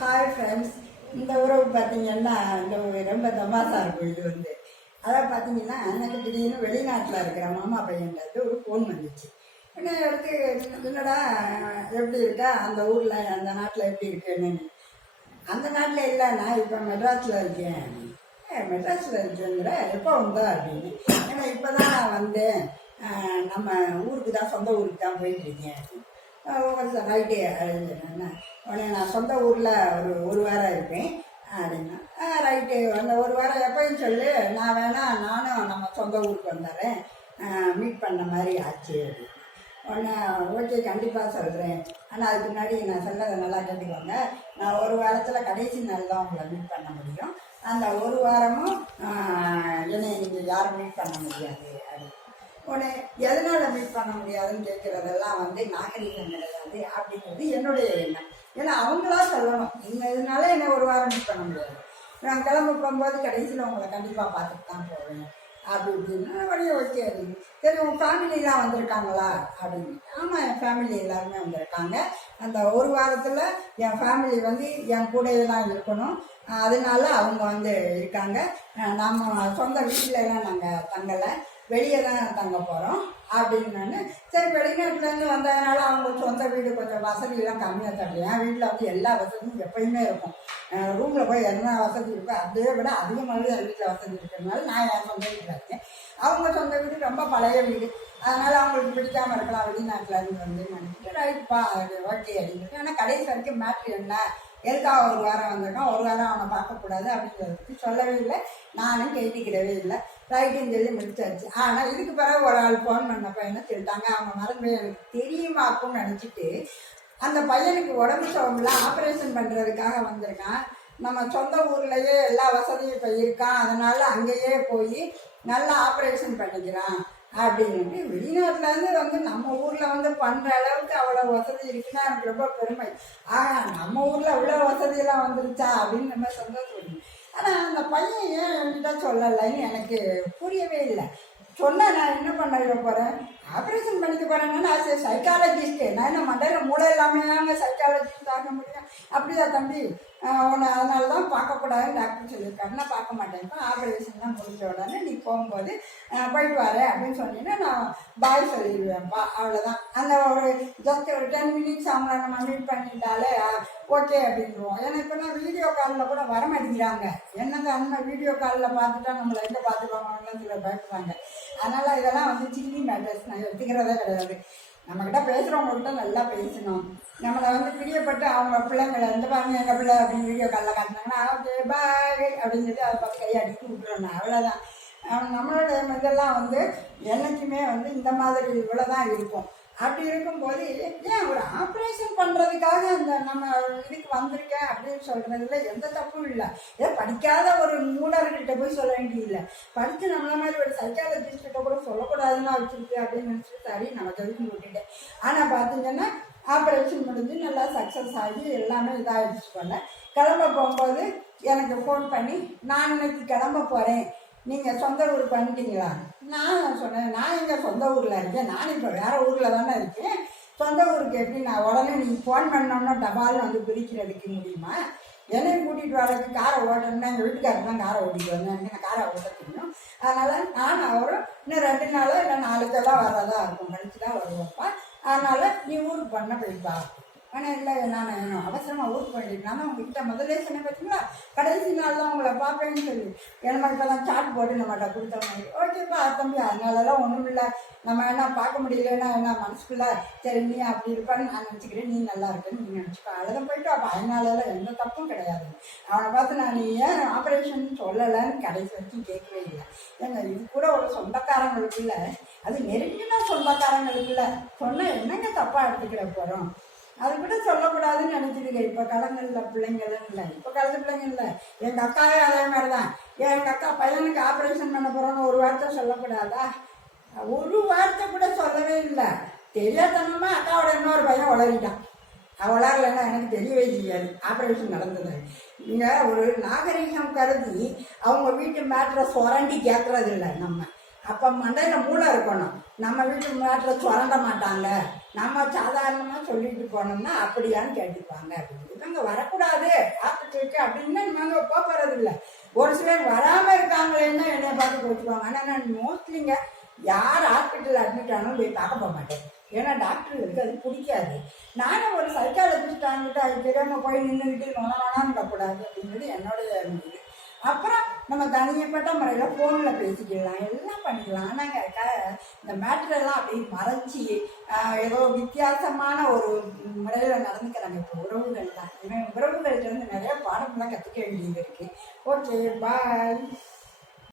Hi friends இந்த உறவு பார்த்தீங்கன்னா இந்த ரொம்ப தமாசா இருக்கும். இது வந்து அதான் பார்த்தீங்கன்னா எனக்கு திடீர்னு வெளிநாட்டில் இருக்கிற மாமா பையன்கிட்ட ஒரு ஃபோன் வந்துச்சு. என்ன எடுத்து என்னடா எப்படி இருக்கா? அந்த ஊரில் அந்த நாட்டில் எப்படி இருக்குன்னு அந்த நாட்டில் இல்லை நான் இப்போ மெட்ராஸில் இருக்கேன். மெட்ராஸில் இருக்கேங்கிற எப்போ வந்தா அப்படின்னு. ஏன்னா இப்போ தான் வந்தேன் நம்ம ஊருக்கு தான் சொந்த ஊருக்கு தான் போயிட்டு இருக்கேன். ரைட்டு அப்படின்னு உடனே நான் சொந்த ஊரில் ஒரு ஒரு வாரம் இருப்பேன். அப்படின்னா ரைட்டு அந்த ஒரு வாரம் எப்பயும் சொல்லு நான் வேணா நானும் நம்ம சொந்த ஊருக்கு வந்துடுறேன். மீட் பண்ண மாதிரி ஆச்சு அப்படின்னு. உடனே ஓகே கண்டிப்பாக சொல்கிறேன் ஆனால் அதுக்கு முன்னாடி நான் சொன்னதை நல்லா கேட்டுக்கோங்க. நான் ஒரு வாரத்தில் கடைசி நாள் தான் உங்களை மீட் பண்ண முடியும். அந்த ஒரு வாரமும் என்னை நீங்கள் யாரும் மீட் பண்ண முடியாது. அப்படின்னு உன்னை எதனால் மீட் பண்ண முடியாதுன்னு கேட்குறதெல்லாம் வந்து நாகரீகம் கிடையாது அப்படிங்கிறது என்னுடைய எண்ணம். ஏன்னா அவங்களா சொல்லணும். நீங்கள் இதனால என்னை ஒரு வாரம் மீட் பண்ண முடியாது? நான் கிளம்ப போகும்போது கடைசியில் உங்களை கண்டிப்பாக பார்த்துட்டு தான் போவேன். அப்படி இப்படின்னா வழிய ஓகே அப்படின்னு சரி உன் ஃபேமிலிலாம் வந்திருக்காங்களா? அப்படின்னு. ஆமாம் என் ஃபேமிலி எல்லாருமே வந்திருக்காங்க. அந்த ஒரு வாரத்தில் என் ஃபேமிலி வந்து என் கூடயே தான் இருக்கணும். அதனால அவங்க வந்து இருக்காங்க. நம்ம சொந்த வீட்டிலலாம் நாங்கள் தங்கலை. வெளியே தான் தங்க போகிறோம் அப்படின்னு நான் சரி வெளிநாட்டுலேருந்து வந்ததுனால அவங்க சொந்த வீடு கொஞ்சம் வசதியெல்லாம் கம்மியாக தரல என் வீட்டில் வந்து எல்லா வசதியும் எப்பயுமே இருக்கும். ரூமில் போய் என்ன வசதி இருக்கோ அதே விட அதிகமாகவே என் வீட்டில் வசதி இருக்கிறதுனால நான் என் சொந்த வீட்டில் இருக்கேன். அவங்க சொந்த வீடு ரொம்ப பழைய வீடு. அதனால் அவங்களுக்கு பிடிக்காம இருக்கலாம் வெளிநாட்டில் இருந்து வந்து. நினைச்சிட்டு ரைட்ப்பா அது ஓகே அப்படின்னு ஆனால் கடைசி வரைக்கும் மேட்ரு என்ன? எதுக்காக ஒரு வாரம் வந்திருக்கான் ஒரு வாரம் அவனை பார்க்கக்கூடாது அப்படிங்கிறத சொல்லவே இல்லை. நானும் கேட்டிக்கிடவே இல்லை. ரைட்டுன்னு சொல்லி முடிச்சாச்சு. ஆனால் இதுக்கு பிறகு ஒரு ஆள் ஃபோன் பண்ண என்ன சொல்லிட்டாங்க? அவங்க மருந்து எனக்கு தெரியுமாக்கும்னு நினச்சிட்டு அந்த பையனுக்கு உடம்பு சோம்பில் ஆப்ரேஷன் பண்ணுறதுக்காக வந்திருக்கான். நம்ம சொந்த ஊர்லேயே எல்லா வசதியும் இப்போ இருக்கான். அதனால் அங்கேயே போய் நல்லா ஆப்ரேஷன் பண்ணிக்கிறான். அப்படின்ட்டு வெளிநாட்டுல இருந்து வந்து நம்ம ஊர்ல வந்து பண்ற அளவுக்கு அவ்வளவு வசதி இருக்குன்னா எனக்கு ரொம்ப பெருமை. ஆனா நம்ம ஊர்ல அவ்வளவு வசதி எல்லாம் வந்துருச்சா அப்படின்னு நம்ம சந்தோஷம் ஆனா அந்த பையன் ஏன் என்கிட்ட சொல்லலைன்னு எனக்கு புரியவே இல்லை. சொன்னா நான் என்ன பண்ண போறேன்? ஆப்ரேஷன் பண்ணிக்க போறேன்னா அது சைக்காலஜிஸ்ட்டு நான் என்ன மண்டையில மூளை இல்லாமல் சைக்காலஜிஸ்ட் ஆக முடியும்? அப்படியா தம்பி? உன்னை அதனால தான் பார்க்கக்கூடாதுன்னு டாக்டர் சொல்லியிருக்காரு. நான் பார்க்க மாட்டேன். இப்போ ஆப்ரேஷன்லாம் முடிஞ்ச உடனே நீ போகும்போது போயிட்டு வரேன் அப்படின்னு சொன்னீங்கன்னா நான் பாய் சொல்லிடுவேன்ப்பா. அவ்வளோதான் அந்த ஒரு ஜஸ்ட் ஒரு டென் மினிட்ஸ் அவங்கள நம்ம மீட் பண்ணிட்டாலே ஓகே அப்படின்வோம் ஏன்னா இப்போ நான் வீடியோ காலில் கூட வர மாட்டேங்கிறாங்க என்னங்க அந்த வீடியோ காலில் பார்த்துட்டா நம்மளை எங்கே பார்த்துருவாங்கன்னு சில பயப்படுறாங்க. அதனால் இதெல்லாம் வந்து சில்லி மேட்டர்ஸ் நான் எடுத்துக்கிறதே கிடையாது. நம்மக்கிட்ட பேசுகிறவங்கள்ட்ட நல்லா பேசணும். நம்மளை வந்து பிரியப்பட்டு அவங்க பிள்ளைங்களை எந்த பாருங்க எங்கள் பிள்ளை அப்படின்னு வீடியோ காலில் காட்டினாங்கன்னா ஓகே பாய் அப்படின்னு சொல்லி அதை பார்த்து கையை கையாடிட்டு விட்டுறணும். அவ்வளோதான் அஹ் நம்மளோட இதெல்லாம் வந்து என்னைக்குமே வந்து இந்த மாதிரி இவ்வளோ தான் இருக்கும். அப்படி இருக்கும்போது ஏன் ஒரு ஆப்ரேஷன் பண்ணுறதுக்காக அந்த நம்ம இதுக்கு வந்திருக்கேன் அப்படின்னு சொல்கிறதுல எந்த தப்பும் இல்லை. ஏதோ படிக்காத ஒரு மூடர்கிட்ட போய் சொல்ல வேண்டியதில்லை. படித்து நம்மள மாதிரி ஒரு சைக்காலஜிஸ்ட் கிட்ட கூட சொல்லக்கூடாதுன்னு வச்சுருக்கு அப்படின்னு நினச்சிட்டு சரி நம்ம ஜெயிச்சு விட்டுட்டேன் ஆனால் பார்த்தீங்கன்னா ஆப்ரேஷன் முடிஞ்சு நல்லா சக்ஸஸ் ஆகி எல்லாமே இதாகிடுச்சு போல. கிளம்ப போகும்போது எனக்கு ஃபோன் பண்ணி நான் இன்னைக்கு கிளம்ப போகிறேன் நீங்கள் சொந்த ஊருக்கு பண்ணிட்டீங்களா? நான் சொன்னேன் நான் எங்கள் சொந்த ஊரில் இருக்கேன். நான் இப்போ வேறு ஊரில் தானே இருக்கேன். சொந்த ஊருக்கு எப்படி நான் உடனே நீங்கள் ஃபோன் பண்ணோன்னா டபால் வந்து பிரிக்கிறதுக்கு முடியுமா? என்னையும் கூட்டிகிட்டு வரதுக்கு காரை ஓட்டணும்னா எங்கள் வீட்டுக்காரர் தான் காரை ஓட்டிட்டு வந்தேன் நான் காரை ஓட்ட தெரியும். அதனால் நான் அவரும் இன்னும் ரெண்டு நாளோ இல்லை நாளைக்கெல்லாம் வரதா இருக்கும். கழிச்சு தான் வருவோம்ப்பா. அதனால் நீ ஊருக்கு பண்ண போய்ப்பா ஆனால் இல்லை நான் அவசரமாக ஒர்க் பண்ணிட்டு நான் உங்ககிட்ட முதல்ல சொன்னேன் பார்த்தீங்களா கடைசி நாள் தான் உங்களை பார்ப்பேன்னு சொல்லி. நம்மகிட்ட தான் சாட் போட்டு நம்மகிட்ட கொடுத்த மாதிரி ஓகேப்பா தம்பி அதனாலலாம் ஒன்றும் இல்லை. நம்ம என்ன பார்க்க முடியலன்னா என்ன மனசுக்குள்ள சரி நீ அப்படி இருப்பான்னு நான் நினச்சிக்கிறேன். நீ நல்லா இருக்கேன்னு நீ நினச்சிப்பா அழுத போயிட்டு அப்போ அதனாலலாம் எந்த தப்பும் கிடையாது. அவனை பார்த்து நான் நீ ஏன் ஆப்ரேஷன் சொல்லலைன்னு கடைசி வரைக்கும் கேட்கவே இல்லை. ஏங்க இது கூட ஒரு சொந்தக்காரங்களுக்குள்ள அது நெருங்கின சொந்தக்காரங்களுக்குள்ள சொன்னால் என்னங்க தப்பாக எடுத்துக்கிற போகிறோம் அது கூட சொல்லக்கூடாதுன்னு நினைச்சிருங்க இப்போ காலங்களில் பிள்ளைங்களும் இல்லை இப்போ காலத்து பிள்ளைங்க இல்லை எங்கள் அக்காவே அதே மாதிரி தான் எங்கள் அக்கா பையனுக்கு ஆப்ரேஷன் பண்ண போகிறோன்னு ஒரு வார்த்தை சொல்லக்கூடாதா? ஒரு வார்த்தை கூட சொல்லவே இல்லை. தெரியாதனமா அக்காவோட இன்னொரு பையன் வளரிட்டான். வளரலைன்னா எனக்கு தெரியவே செய்யாது. ஆப்ரேஷன் நடந்தது. நீங்கள் ஒரு நாகரிகம் கருதி அவங்க வீட்டு மேட்ரை சுரண்டி கேட்கறது இல்லை நம்ம. அப்போ மண்டையில் மூளை இருக்கணும். நம்ம வீட்டு மேட்ரை சுரண்ட மாட்டாங்க. நம்ம சாதாரணமாக சொல்லிட்டு போனோம்னா அப்படியான்னு கேட்டுப்பாங்க அப்படின்னு இவங்க வரக்கூடாது ஹாஸ்பிட்டலுக்கு அப்படின்னா நாங்க போகிறது இல்லை ஒரு சிலர் வராமல் இருக்காங்களேன்னு என்னை பார்த்து போச்சுக்குவாங்க ஆனால் நான் மோஸ்ட்லிங்க யார் ஹாஸ்பிட்டல் அட்மிட் ஆனாலும் போய் பார்க்க போக மாட்டேன். ஏன்னா டாக்டர்களுக்கு அது பிடிக்காது. நானும் ஒரு சைக்காலஜிஸ்ட் ஆகிட்டு அது தெரியாமல் போய் நின்றுக்கிட்டு நொனான்னு விடக்கூடாது அப்படிங்கிறது என்னோட இது. அப்புறம் நம்ம தனியப்பட்ட முறையில் ஃபோனில் பேசிக்கலாம் எல்லாம் பண்ணிக்கலாம். ஆனால் இந்த மேட்ரெல்லாம் அப்படியே மறைச்சி ஏதோ வித்தியாசமான ஒரு முறையில் நடந்துக்கிறாங்க இப்போ உறவுகள் தான் இவன் உறவுகள்கிட்ட இருந்து நிறைய பாடம்லாம் கற்றுக்க வேண்டியது இருக்குது ஓகே பாய்